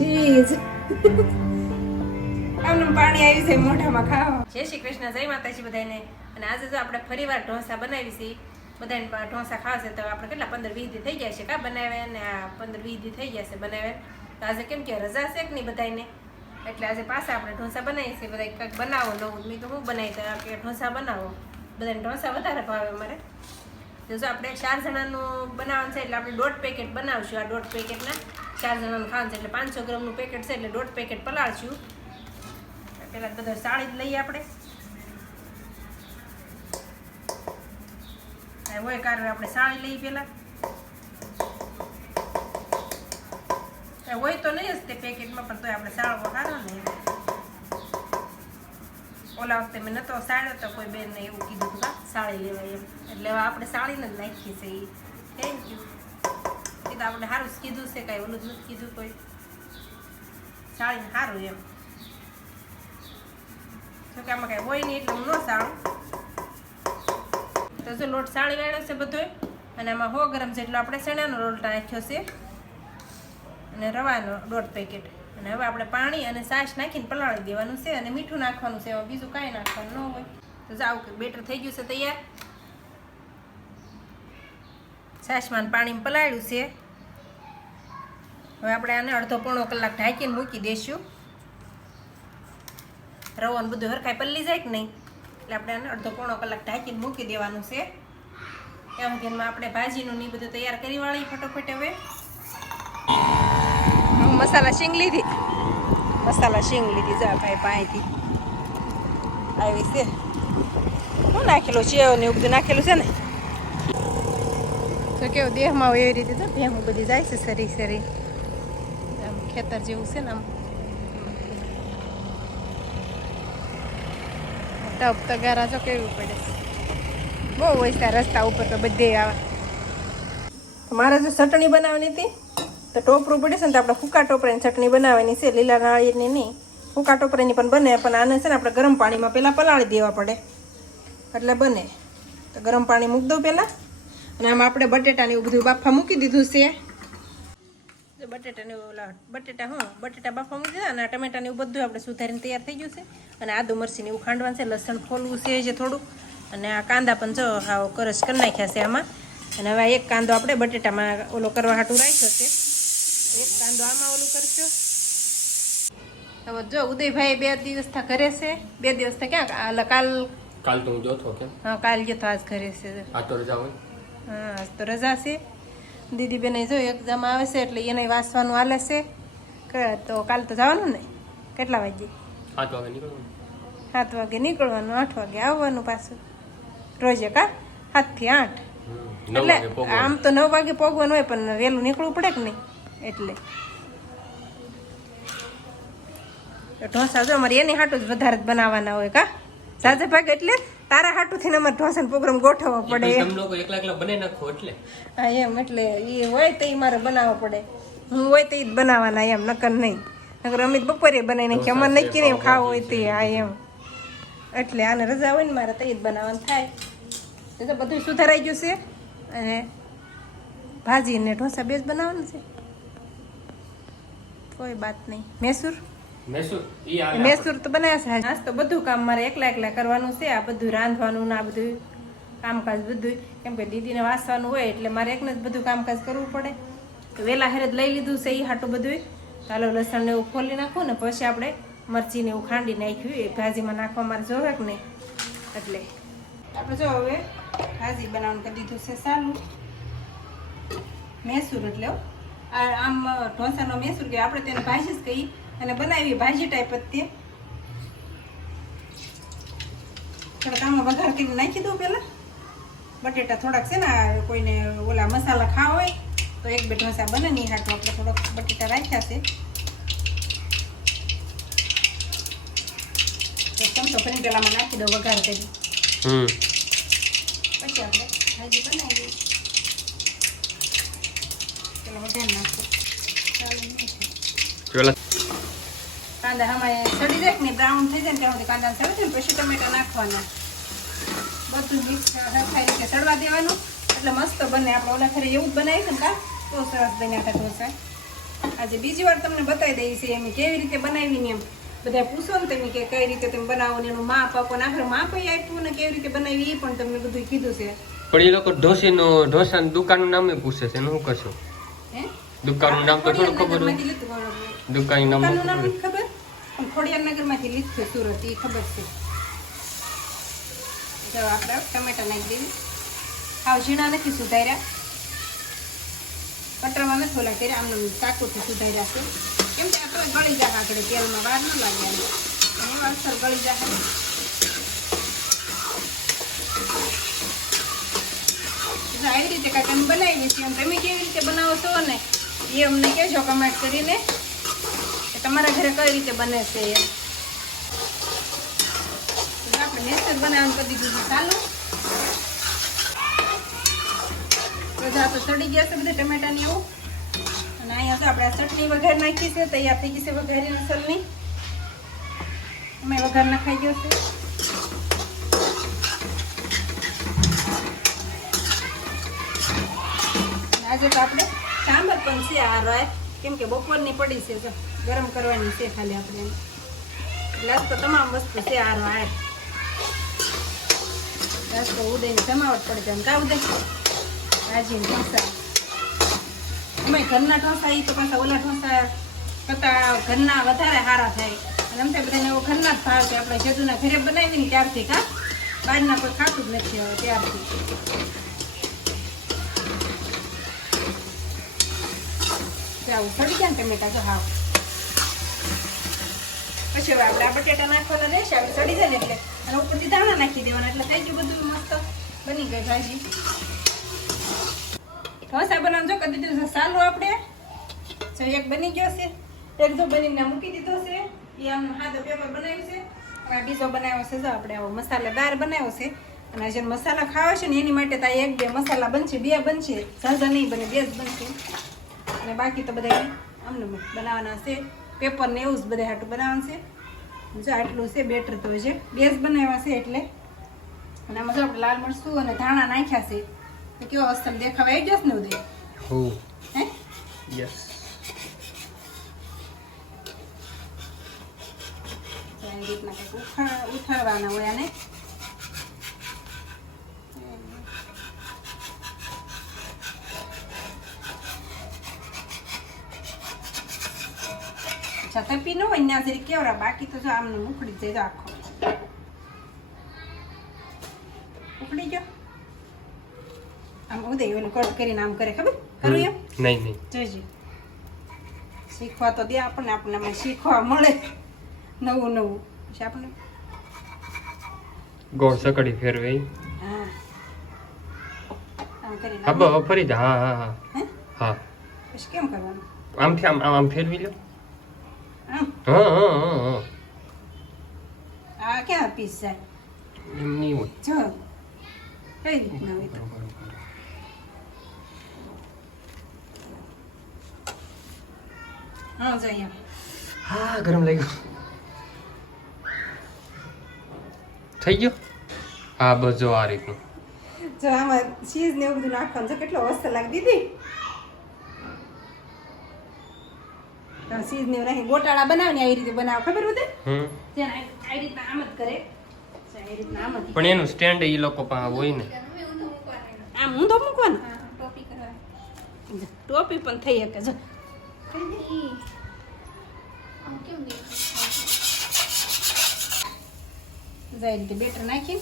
Cheese આમનું પાણી આવી છે મોઢામાં ખાવા. જય શ્રી કૃષ્ણ, જય માતાજી બધાને. અને આજે જો આપણે ફરીવાર ઢોસા બનાવી છે. બધાને ઢોસા ખાવા છે તો આપણે કેટલા 15-20 દી થઈ ગયા છે કા બનાવે, અને આ 15-20 દી થઈ ગયા છે બનાવે. તો આજે કેમ કે રજા છે કે નહીં બધાને, એટલે આજે પાછા આપણે ઢોસા બનાવીએ છીએ. બધા કંઈક બનાવો નવું. મેં તો હું બનાવી તો કે ઢોસા બનાવો. બધાને ઢોસા વધારે ભાવે અમારે. તો જો આપણે 4 જણાનું બનાવવાનું છે એટલે આપણે 1.5 પેકેટ બનાવશું. આ 1.5 પેકેટના 4 જણાનું ખાવાનું છે એટલે 500 ગ્રામનું પેકેટ છે એટલે 1.5 પેકેટ પલાળશું. પેલા બધા સાળી જ લઈએ આપણે. હોય કારણ આપણે સાળી લઈએ પેલા. હોય તો નહીં જ તે પેકેટમાં, પણ તોય આપણે સાળવો સારો ને. ઓલા વખતે મેં નતો સાળ્યો તો કોઈ બેન ને એવું કીધું હતું સાળી લેવાય એમ, એટલે હવે આપણે સાળીને જ નાખીએ છીએ. Thank you. એ તો આપણે સારું જ કીધું છે, કાંઈ ઓલું જ નથી કીધું કોઈ. સાળીને સારું એમ. જો કે આમાં કાંઈ હોય નહીં એટલે હું ન સાળું. તો જો લોટ સાળી વાળ્યો છે બધો, અને આમાં 100 ગ્રામ જેટલો આપણે ચણાનો લોટ નાખ્યો છે, અને રવાનો 1.5 પેકેટ. અને હવે આપણે પાણી અને છાશ નાખીને પલાળી દેવાનું છે, અને મીઠું નાખવાનું છે. બીજું કાંઈ નાખવાનું ન હોય. તો જાવ કે બેટર થઈ ગયું છે તૈયાર. છાશમાં પાણીમાં પલાળ્યું છે. હવે આપણે આને અડધો-પોણો કલાક ઢાંકીને મૂકી દઈશું. રવો ને બધું હરખાઈ પલ્લી જાય કે નહીં, એટલે આપણે આને અડધો-પોણો કલાક ઢાંકીને મૂકી દેવાનું છે. એમ ધ્યાનમાં આપણે ભાજીનું ને બધું તૈયાર કરી વાળી ફટોફટ. હવે હું મસાલા શીંગ લીધી. જા ભાઈ પાણીથી આવી છે. શું નાખેલું છે ને એવું બધું નાખેલું છે ને. તો કેવું દેહમાં હોય એવી રીતે તો ભેહું બધી જાય છે સરી સરી. આમ ખેતર જેવું છે ને, આમ ટપ તગારા જો કેવું પડે. બહુ હોય છે રસ્તા ઉપર તો બધે આવે. મારે જો ચટણી બનાવવાની હતી તો ટોપરું પડે છે ને, તો આપણે સૂકા ટોપરાની ચટણી બનાવવાની છે. લીલા નાળિયેરની નહીં, સૂકા ટોપરાની પણ બને. પણ આને છે ને આપણે ગરમ પાણીમાં પહેલાં પલાળી દેવા પડે એટલે બને. તો ગરમ પાણી મૂકી દઉં પહેલાં, અને આમાં આપણે બટેટાને એવું બધું બાફા મૂકી દીધું છે. બટેટાને બટેટા બાફા મૂકી દીધા, અને ટમેટાને એવું બધું આપણે સુધારીને તૈયાર થઈ ગયું છે. અને આદુ મરચીને એવું ખાંડવાનું છે, લસણ ફોલવું છે જે થોડું. અને આ કાંદા પણ જો હાવ કરસ કરી નાખ્યા છે આમાં. અને હવે એક કાંદો આપણે બટેટામાં ઓલો કરવા હાટું રાખ્યો છે. એક કાંદો આમાં ઓલું કરશો. હવે જો ઉદયભાઈ 2 દિવસથી ઘરે છે. 2 દિવસથી ક્યાં કાલ તો હું જોતો કેમ? હા, કાલ ગયો તો આજ ઘરે છે. આ તો રજા હોય. હા, આજ તો રજા છે. દીદી બેને જો એક્ઝામ આવે છે એટલે એને વાંચવાનું હાલે છે. તો કાલ તો જવાનું ને. કેટલા વાગે? 7 વાગે નીકળવાનું. 7 વાગે નીકળવાનું, 8 વાગે આવવાનું પાછું રોજે. કા 7 થી 8 એટલે આમ તો 9 વાગે પહોંચવાનું હોય, પણ વહેલું નીકળવું પડે કે નહીં એટલે. ઢોસા જો અમારે એની હાટું જ વધારે જ બનાવવાના હોય. કા સાજે ભાગ એટલે તારા હાટુથી અમારે ઢોસાનો પ્રોગ્રામ ગોઠવવો પડે. તમે લોકો એકલા બનાવી નાખો એટલે. હા એમ, એટલે એ હોય તો મારે બનાવવો પડે. હું હોય તો એ જ બનાવવાના એમ, નકર નહીં. નકર અમિત બપોરે બનાવી નાખી, અમારે નક્કી નહીં ખાવું હોય તે. હા એમ, એટલે આને રજા હોય ને મારે તો એ જ બનાવવાનું થાય. તો બધું સુધારાઈ ગયું છે. અને ભાજી ને ઢોસા 2 જ બનાવવાનું છે. કોઈ વાત નહીં. મેસૂર તો બનાવ્યા છે. આજ તો બધું કામ મારે એકલા કરવાનું છે. આ બધું રાંધવાનું ને આ બધું કામકાજ બધું, કેમ કે દીદીને વાંચવાનું હોય એટલે મારે એકને જ બધું કામકાજ કરવું પડે. તો વહેલા હેરે જ લઈ લીધું છે એ હાટું બધું. ચાલો લસણ ને એવું ખોલી નાખું ને પછી આપણે મરચીને એવું ખાંડી નાખ્યું. એ ભાજીમાં નાખવા મારે જોવે કે નહીં, એટલે આપણે જો હવે ભાજી બનાવવાનું કરી દીધું છે સારું. મેસૂર એટલે આમ ઢોસાનો મેસૂર કે આપણે તેને ભાજી જ કહી, અને બનાવી ભાજી ટાઈપ જ તે. થોડાક આમાં વઘાર કરીને નાખી દઉં પહેલાં. બટેટા થોડાક છે ને, કોઈને ઓલા મસાલા ખાવા હોય તો 1-2 ઢોસા બને નહીં હાટું આપણે થોડોક બટેટા રાખ્યા છે. તો ચમચો ભરીને પેલામાં નાખી દઉં વઘાર કરી. પછી આપણે ભાજી બનાવી દઈએ. પેલા વઘાર નાખો. કાંદા આમાં સડી જાય ને, બ્રાઉન થઈ જાય ને ત્યાં સુધી કાંદા સડે છે ને, પછી ટમેટા નાખવાના. બધું મિક્સ સરખી રીતે સડવા દેવાનું એટલે મસ્ત બને. આપણે ઓલા ફરી એવું જ બનાવી છે ને કા, તો સરસ બન્યા હતા ઢોસા. આજે બીજી વાર તમને બતાવી દઈ છે એમ કેવી રીતે બનાવીને એમ બધા પૂછો ને તમે કે કઈ રીતે તમે બનાવો ને એનું માપ આપો ને આખરે માપ આપ્યું ને કેવી રીતે બનાવી એ પણ તમને બધું કીધું છે. પણ એ લોકો ઢોસાની દુકાનનું નામ પૂછે છે એનું શું કરશો? હે દુકાનનું નામ તો થોડું ખબર હોય. દુકાનનું નામ નથી ખબર પણ ખોડિયાર માંથી લીધું છે સુરત એ ખબર છે. જો આપણે ટમેટા નાખી દેવી. હાવ ઝીણા નથી સુધાર્યા, કટરમાં નથી ઓલા કર્યા, આમને ચાકુથી સુધાર્યા છે. કેમ કે આપણે ગળી જાય આગળ તેલમાં વાર ન લાગે અને એવા અસર ગળી જાય. આવી રીતે કાંઈક અમે બનાવીએ છીએ. તમે કેવી રીતે બનાવો છો ને એ અમને કહેજો કમેન્ટ કરીને કે તમારા ઘરે કઈ રીતે બને છે એમ. આપણે નેચર બનાવવાનું કરી દીધું છે ચાલુ. બધા તો ચડી ગયા છે બધા ટમેટાની એવું. અને અહીંયા તો આપણે આ ચટણી વઘાર નાખી છે, તૈયાર થઈ ગઈ છે વઘારી અસલની. અમે વઘાર નાખાઈ ગયો છે. આજે તો આપણે સાંભર પણ છે આ રાય, કેમ કે બપોરની પડી છે તો ગરમ કરવાની છે ખાલી આપણે. એટલે આજ તો તમામ વસ્તુ છે આ રાય. આજ તો ઉદયની જમાવટ પડી જાય કા ઉદય ભાજીને ઢોસા. અમે ઘરના ઢોસા એ તો પાછા ઓલા ઢોસા કરતાં ઘરના વધારે સારા થાય. અને અમને બધાને એવો ઘરના જ ભાવ છે. આપણે જેદુના ઘરે બનાવીને ત્યારથી કા બહારના કોઈ ખાતું જ નથી હવે ત્યારથી. આવું સડી ગયા ને ટમેટા તો હાવ. પછી હવે આપણે આ બટેટા નાખવાના રહેશે. આપણે સડી જાય ને એટલે અને ઉપરથી દાણા નાખી દેવાના એટલે થઈ ગયું બધું મસ્ત બની ગઈ ભાજી. ઢોસા બનાવજો કરી દીધું છે ચાલુ આપણે. એક બની ગયો છે, એક તો બનીને મૂકી દીધો છે. એ આમ સાદો પેપર બનાવ્યું છે. અને બીજો બનાવ્યો છે જો આપણે આવો મસાલેદાર બનાવ્યો છે. અને જે મસાલા ખાવા છે ને એની માટે તો એક બે મસાલા બનશે, બે બનશે, ઝાઝા નહીં બને, બે જ બનશે. અને બાકી તો બધા અમને બનાવવાના છે. પેપર ને એવું જ બધા હાટું બનાવવાનું છે. જો આટલું છે બેટર તો છે બેઝ બનાવ્યા છે એટલે. અને આમાં જો આપણે લાલ મરચું અને ધાણા નાખ્યા છે તો કેવો અસલ દેખાવા આવી જશે ને ઉદય? હે યસ. એની રીતના કંઈક ઉઠાડવાના હોય આને. છતપી ન હોય ત્યાં જરી કેવડા, બાકી તો જો આમને ઉખડી જાય આખો. ઉખડી ગયો આમ ઉદય ઓલું કટ કરીને આમ કરે ખબર કરું એમ નહીં જોઈજો. શીખવા તો દે આપણને, આપણને આમાં શીખવા મળે નવું નવું. પછી આપણને ગોળ સકડી ફેરવે. હા આમ કરીને હા ફરી જા. હા હા હા હે હા. પછી કેમ કરવાનું? આમથી આમ ફેરવી લો. આમ હા હા હા હા. આ ક્યાં પીસ જાય એમ નહીં હોય. જો કઈ રીતના હોય તો. હા જઈએ. હા ગરમ લાગ્યું. થઈ ગયો. હા બસ જો આ રીતનું. જો આમાં ચીઝ ને એવું બધું નાખવાનું છે. કેટલો મસ્ત લાગી દીધી. ચીઝ ને એવું નાખી ગોટાળા બનાવે ને આવી રીતે બનાવે ખબર હોય ત્યાં આવી રીતના આમ જ કરે. આવી રીતના આમ જ. પણ એનું સ્ટેન્ડ એ લોકો પાસે હોય ને. આમ ઊંધો મૂકવાનો. ટોપી પણ થઈ શકે જો. જાય રીતે બેટર નાખી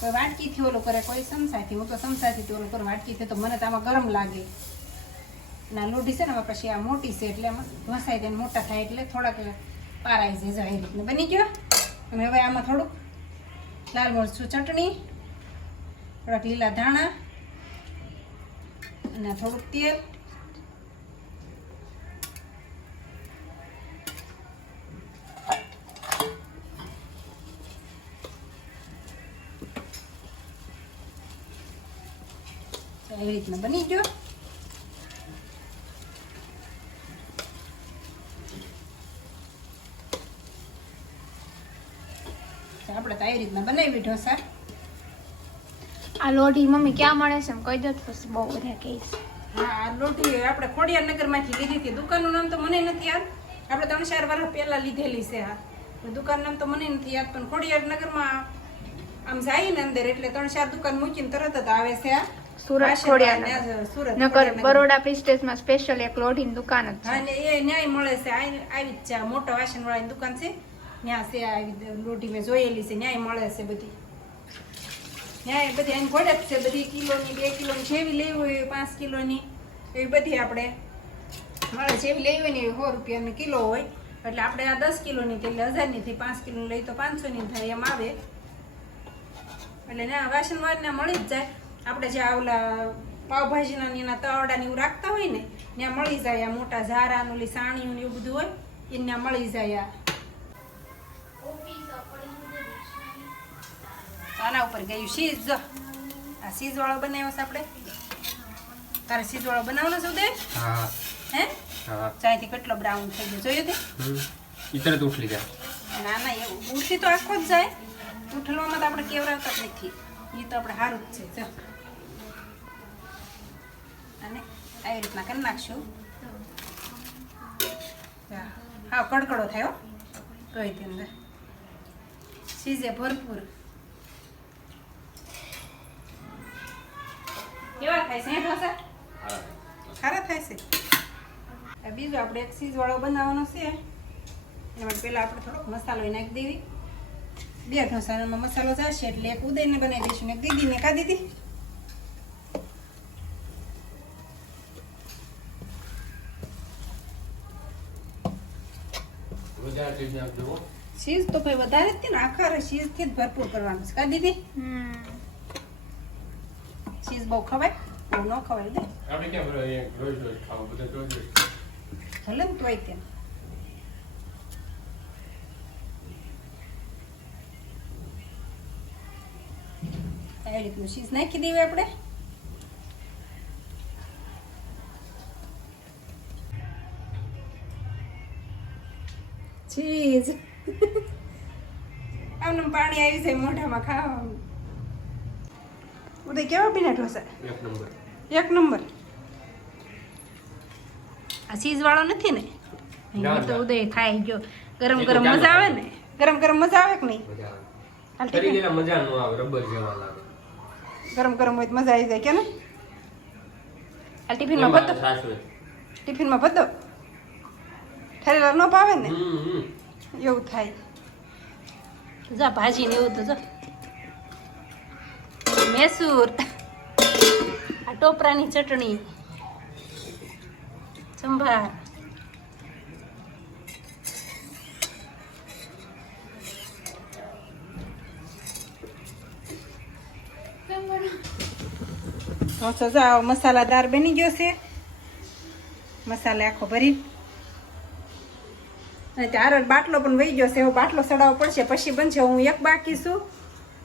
કોઈ વાટકીથી ઓલું કરે, કોઈ સમસાથી. હું તો સમસાથી ઓલું કરું, વાટકીથી તો મને તો આમાં ગરમ લાગે. ના લોઢી છે ને હવે પછી આ મોટી છે એટલે આમાં ઘસાઈ દે મોટા થાય એટલે થોડાક પારાઈ જાય. જો એ રીતના બની ગયો. અને હવે આમાં થોડુંક લાલ મરચું ચટણી, થોડાક લીલા ધાણા અને થોડુંક તેલ. એવી રીતના બની ગયો. આપણે તો આવી રીતના બનાવી ઢોસા. આ લોઢી મમ્મી ક્યાં મળે છે એમ કહી દો તો પછી બહુ બધા કહીશ. હા આ લોટી આપણે ખોડિયારનગરમાંથી લીધી હતી. દુકાનનું નામ તો મને નથી યાદ, આપણે 3-4 વર્ષ પહેલા લીધેલી છે. આ દુકાનનું નામ તો મને નથી યાદ, પણ ખોડિયારનગરમાં આમ જાય ને અંદર એટલે 3-4 દુકાન મૂકીને તરત જ આવે છે આ સુરત ખોડિયાર સુરત નકર બરોડા પ્રિસ્ટેજમાં સ્પેશિયલ એક લોઢીની દુકાન જ હા છે. ને એ ન્યાય મળે છે. આવી જ છે આ મોટા વાસણવાળાની દુકાન છે, ત્યાં છે આવી લોટી મેં જોયેલી છે. ન્યાય મળે છે બધી, ન્યાય બધી અહીં ઘોડે જ છે બધી. કિલોની 2 કિલોની જેવી લેવી હોય 5 કિલોની એવી બધી આપણે મળે. જેવી લેવી હોય ને એવી 100 રૂપિયાની કિલો હોય. એટલે આપણે આ 10 કિલોની એટલે 1000ની થઈ, 5 કિલો લઈ તો 500ની થાય એમ આવે. એટલે ના વાસણવાળાને મળી જ જાય. આપણે જે આવલા પાવભાજીના ને એના તવડાને એવું રાખતા હોય ને ત્યાં મળી જાય. આ મોટા ઝારાનું ઓલી સાણીયું ને એવું બધું હોય એને ત્યાં મળી જાય. આના ઉપર ગયું ચીઝ. જો આ ચીઝ વાળો બનાવ્યો છે આપણે. તારે ચીઝ વાળો બનાવવાનો છે ઉદય? હા હે હા. ચાયથી કેટલો બ્રાઉન થઈ ગયો જોયું તે? તરત ઉઠલી જાય. ના ના એવું ઉઠી તો આખો જ જાય. ઉઠલવામાં તો આપણે કેવરાવતા જ નથી. એ તો આપણે સારું જ છે. જો અને આવી રીતના કરી નાખશું. હા કડકડો થયો તોય તે અંદર ચીઝે ભરપૂર. કેવા થાય છે ઢોસા? સારા થાય છે. બીજો આપણે એક ચીઝ વાળો બનાવવાનો છે. એમાં પહેલાં આપણે થોડોક મસાલો નાખી દેવી. 2 ઢોસામાં મસાલો જશે એટલે એક ઉદયને બનાવી દઈશું ને એક દીદીને કા દીદી. ચીઝ તો ભાઈ વધારે જ ને આખા ચીઝથી જ ભરપૂર કરવાનું છે કા દીદી. ચીઝ બહુ ખવાય? બહુ ન ખવાય દે આપણે કેમ રોજ રોજ ખાવું બધા રોજ રોજ ભલે ને તોય તે. આવી રીતનું ચીઝ નાખી દેવી આપણે. ચીઝ આમનું પાણી આવી જાય મોઢામાં ખાવાનું. ઉદય કેવા પીના ઢોસા? 1 નંબર. 1 નંબર. આ ચીઝ વાળો નથી ને? ના, તો ના. ઉદય ખાઈ ગયો. ગરમ એ તો ગરમ ચાલે. મજા આવે ને? ગરમ ગરમ મજા આવે કે નહીં? મજા આવે. હાલ ફરી ટિફિન ગયેલા મજા નો આવે, રબર જેવા લાગે. ગરમ ગરમ હોય તો મજા આવી જાય કે ને? આ ટિફિનમાં એમાં ભરતો સાસવે. ટિફિનમાં ભરતો ઠરેલા ન પાવે ને હમ. એવું થાય. જા ભાજી ને એવું તો જો મેસૂર, આ ટોપરાની ચટણી, સંભાર. ઢોસો જો મસાલાદાર બની ગયો છે. મસાલા આખો ભરી અને ત્યારે બાટલો પણ વહી ગયો છે. એવો બાટલો સડાવવો પડશે પછી બનશે. હું એક બાકી છું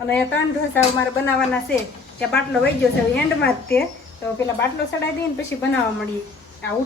અને 3 ઢોસા મારે બનાવવાના છે. ત્યાં બાટલો વહી ગયો છે એન્ડમાં જ તે. તો પેલા બાટલો સડાવી દઈએ ને પછી બનાવવા મળીએ. આ ઉઠ